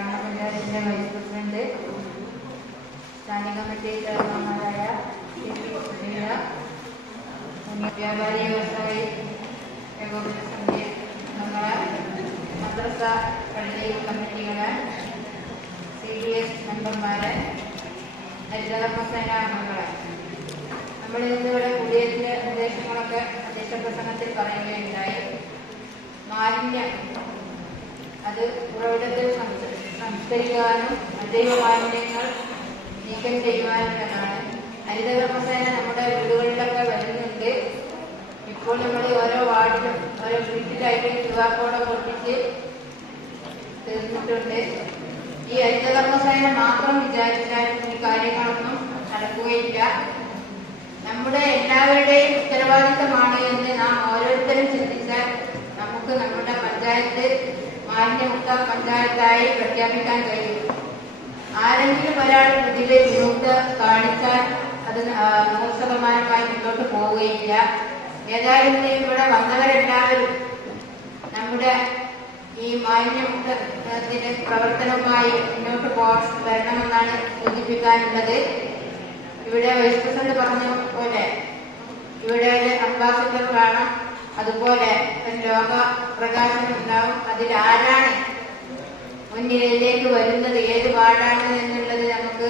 ഗ്രാമപഞ്ചായത്തിന്റെ vice president standing committee ചെയർമാൻമാരായ വ്യാപാരി വ്യവസായി ഏകോപന സമിതി അംഗങ്ങളെ മദ്രസ പള്ളി കമ്മിറ്റികളെ സി ഡി എസ് മെമ്പർമാരെ ഹരിതകർമ്മസേന അംഗങ്ങളെ. നമ്മൾ ഇന്നിവിടെ കുടിയേറ്റിന്റെ നിർദ്ദേശങ്ങളൊക്കെ അധ്യക്ഷ പ്രസംഗത്തിൽ പറയുകയുണ്ടായി. മാലിന്യം അത് ഉറവിടത്തിൽ സംസ്കരിക്കുവാനും സംസ്കരിക്കാനും അജൈവ മാലിന്യങ്ങൾ നീക്കം ചെയ്യുവാനുള്ളതാണ്. ഹരിതകർമ്മസേന നമ്മുടെ വീടുകളിലൊക്കെ വരുന്നുണ്ട്. ഇപ്പോൾ നമ്മൾ ഓരോ വാർഡിലും ഓരോ വീട്ടിലായിട്ട് ക്യൂആർ കോഡ് പൊട്ടിച്ച് തീർന്നിട്ടുണ്ട്. ഈ ഹരിതകർമ്മസേന മാത്രം വിചാരിച്ചാൽ ഈ കാര്യങ്ങളൊന്നും നടക്കുകയില്ല. നമ്മുടെ എല്ലാവരുടെയും ഉത്തരവാദിത്തമാണ് എന്ന് നാം ഓരോരുത്തരും ചിന്തിച്ചാൽ നമുക്ക് നമ്മുടെ പഞ്ചായത്ത് മാലിന്യമുക്ത പഞ്ചായത്തായി പ്രഖ്യാപിക്കാൻ കഴിയും. ആരെങ്കിലും ഒരാൾ ഇതിലെ വിമുക്ത കാണിച്ചാൽ അത് നൂറ് മുന്നോട്ട് പോവുകയില്ല. ഏതായാലും ഇവിടെ വന്നവരെല്ലാവരും നമ്മുടെ ഈ മാലിന്യമുക്തത്തിന്റെ പ്രവർത്തനവുമായി മുന്നോട്ട് പോകാൻ വരണമെന്നാണ് സൂചിപ്പിക്കാനുള്ളത്. ഇവിടെ വൈസ് പ്രസിഡന്റ് പറഞ്ഞ പോലെ. ഇവിടെ അംബാസിഡർ വേണം അതുപോലെ ലോക പ്രകാശം ഉണ്ടാവും അതിൽ ആരാണ് മുന്നിലേക്ക് വരുന്നത്? ഏത് പാടാണ് എന്നുള്ളത് നമുക്ക്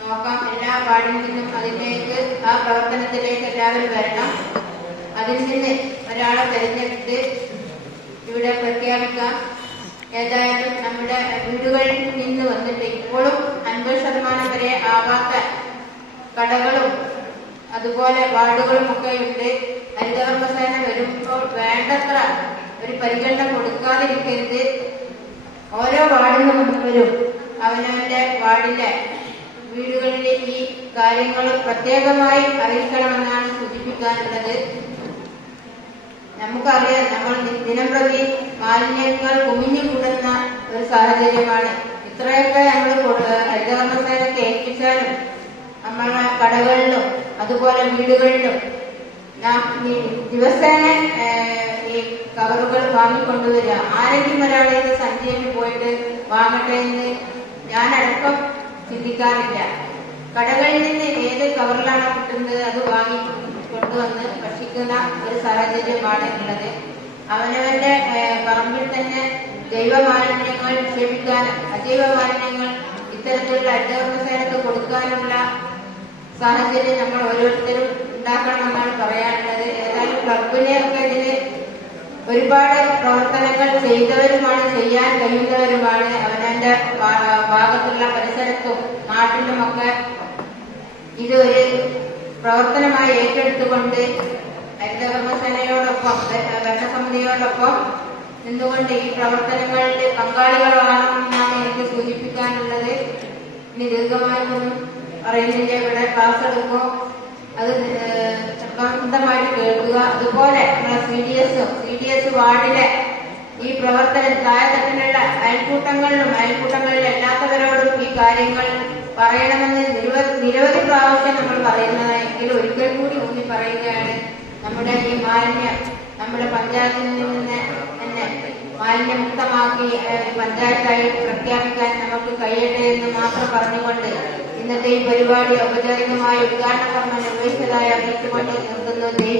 നോക്കാം. എല്ലാ പാടിൽ നിന്നും അതിലേക്ക് ആ പ്രവർത്തനത്തിലേക്ക് എല്ലാവരും വരണം. അതിൽ നിന്ന് ഒരാളെ തിരഞ്ഞെടുത്ത് ഇവിടെ പ്രഖ്യാപിക്കാം. ഏതായാലും നമ്മുടെ വീടുകളിൽ നിന്ന് വന്നിട്ട് ഇപ്പോഴും അൻപത് ശതമാനം വരെ ആവാത്ത കടകളും അതുപോലെ വാർഡുകളും ഒക്കെ ഉണ്ട്. ഹരിതകർമ്മസേന വരുമ്പോൾ വേണ്ടത്ര ഒരു പരിഗണന കൊടുക്കാതിരിക്കരുത്. ഓരോ വാർഡിൽ വന്നവരും അവനവന്റെ വാർഡിലെ വീടുകളിലെ ഈ കാര്യങ്ങൾ പ്രത്യേകമായി അറിയിക്കണമെന്നാണ് സൂചിപ്പിക്കാനുള്ളത്. നമുക്കറിയാം നമ്മൾ ദിനംപ്രതി ദിനം പ്രതി മാലിന്യങ്ങൾ കുമിഞ്ഞു കൂടുന്ന ഒരു സാഹചര്യമാണ്. ഇത്രയൊക്കെ നമ്മൾ ഹരിതകർമ്മസേനയ്ക്ക് ഏൽപ്പിച്ചാലും നമ്മളെ കടകളിലും അതുപോലെ വീടുകളിലും നാം ദിവസേന ഈ കവറുകൾ വാങ്ങിക്കൊണ്ടുവരിക. ആരെങ്കിലും ഒരാളെ ഇത് പോയിട്ട് വാങ്ങട്ടെ എന്ന് ഞാനടക്കം ചിന്തിക്കാറില്ല. കടകളിൽ നിന്ന് ഏത് കവറിലാണോ കിട്ടുന്നത് അത് വാങ്ങി കൊണ്ടുവന്ന് ഭക്ഷിക്കുന്ന ഒരു സാഹചര്യമാണ് ഉള്ളത്. അവനവന്റെ പറമ്പിൽ തന്നെ ജൈവ മാലിന്യങ്ങൾ നിക്ഷേപിക്കാനും അജൈവ മാലിന്യങ്ങൾ ഇത്തരത്തിലുള്ള ഹരിതകർമ്മസേനക്ക് കൊടുക്കാനുള്ള സാഹചര്യം നമ്മൾ ഓരോരുത്തരും ഉണ്ടാക്കണമെന്നാണ് പറയാനുള്ളത്. ഏതായാലും ക്ലബിനെ ഒക്കെ ഇതിന് ഒരുപാട് പ്രവർത്തനങ്ങൾ ചെയ്തവരുമാണ് ചെയ്യാൻ കഴിയുന്നവരുമാണ്. അവനവന്റെ ഭാഗത്തുള്ള പരിസരത്തും നാട്ടിലുമൊക്കെ ഇത് ഒരു പ്രവർത്തനമായി ഏറ്റെടുത്തുകൊണ്ട് ഹരിതകർമ്മസേനയോടൊപ്പം ഭരണസമിതിയോടൊപ്പം നിന്നുകൊണ്ട് ഈ പ്രവർത്തനങ്ങളിൽ പങ്കാളികളാണെന്നാണ് എനിക്ക് സൂചിപ്പിക്കാനുള്ളത്. ഇനി ദീർഘമായിട്ടൊന്നും പറയുന്നില്ല ഇവിടെ ക്ലാസ് എടുക്കും അത് സ്വന്തമായിട്ട് കേൾക്കുക. അതുപോലെ സി ഡി എസും സി ഡി എസ് വാർഡിലെ ഈ പ്രവർത്തനം താഴെത്തട്ടിലുള്ള അയൽക്കൂട്ടങ്ങളിലും അയൽക്കൂട്ടങ്ങളിൽ അല്ലാത്തവരോടും ഈ കാര്യങ്ങൾ പറയണമെന്ന് നിരവധി നിരവധി പ്രാവശ്യം നമ്മൾ പറയുന്നതെങ്കിൽ ഒരിക്കൽ കൂടി ഊന്നി പറയുകയാണ് നമ്മുടെ ഈ മാലിന്യം നമ്മുടെ പഞ്ചായത്തിൽ നിന്ന് തന്നെ മാലിന്യമുക്തമാക്കി പഞ്ചായത്തായി പ്രഖ്യാപിക്കാൻ നമുക്ക് കഴിയട്ടെ എന്ന് മാത്രം പറഞ്ഞുകൊണ്ട് ഇന്നത്തെ ഈ പരിപാടി ഔപചാരികമായ ഉദ്ഘാടന കർമ്മം നിർവഹിച്ചതായി അറിയിച്ചുകൊണ്ട് നിർത്തുന്നു.